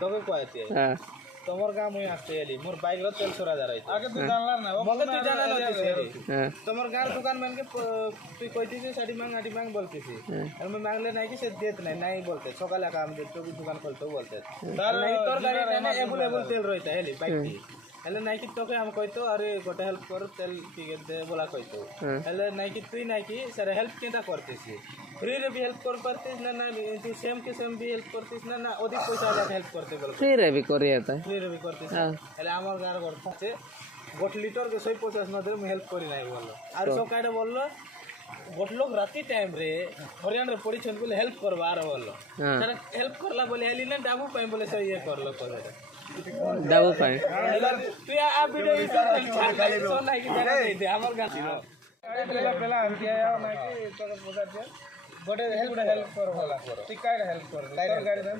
তোকে কইতে হ্যাঁ তোমার গাঁ মুই আসতে এলি মোর বাইক র তেল সরা দাঁড়াইছে আগে তুই জানলাম না মগে তুই জানা নতিস হ্যাঁ তোমার গাঁর দোকান মানকে তুই কইতিছিস আটি মাং বলতিছিস আর আমি মাংলে নাই কি সে দেত নাই নাই বলতে সকালে কাম দে চবি দোকান খুলতে বলতে নাই তোর গাড়ি না এভেলেবল তেল রইতা হেলি বাইক দি হেলে নাই কি তোকে আমি কইতো আরে গোটা হেল্প কর তেল টিকেট দে বলা কইতো হেলে নাই কি তুই নাই কি স্যার হেল্প কেটা করতেছিস फ्री रे भी हेल्प कर पारतीस ना ना तू सेम के सेम भी हेल्प करतीस ना ना अधिक पैसा वाला हेल्प करते बोल फ्री रे भी करी आता फ्री रे भी करतीस हेले আমার গার করতে 1 লিটার के 150 না দে আমি হেল্প করি নাই বললো আর সব কাইডা বললো গোট লোক রাতি টাইম রে হরিয়ান রে পরিছন বলে হেল্প করবা আর বললো তারা হেল্প করলা বলে হেলি না ডাবু পাই বলে সে ইয়ে করলো কোজাটা ডাবু পাই তুই আ ভিডিও ইউটিউব সো নাই কি দেখা দে আমার গান ছিল পেলা আমি আয়া নাকি তোকে বোঝাতে গোটে হেল্প কর বলা তুই কাইডা হেল্প কর তোর গাড়ি দাম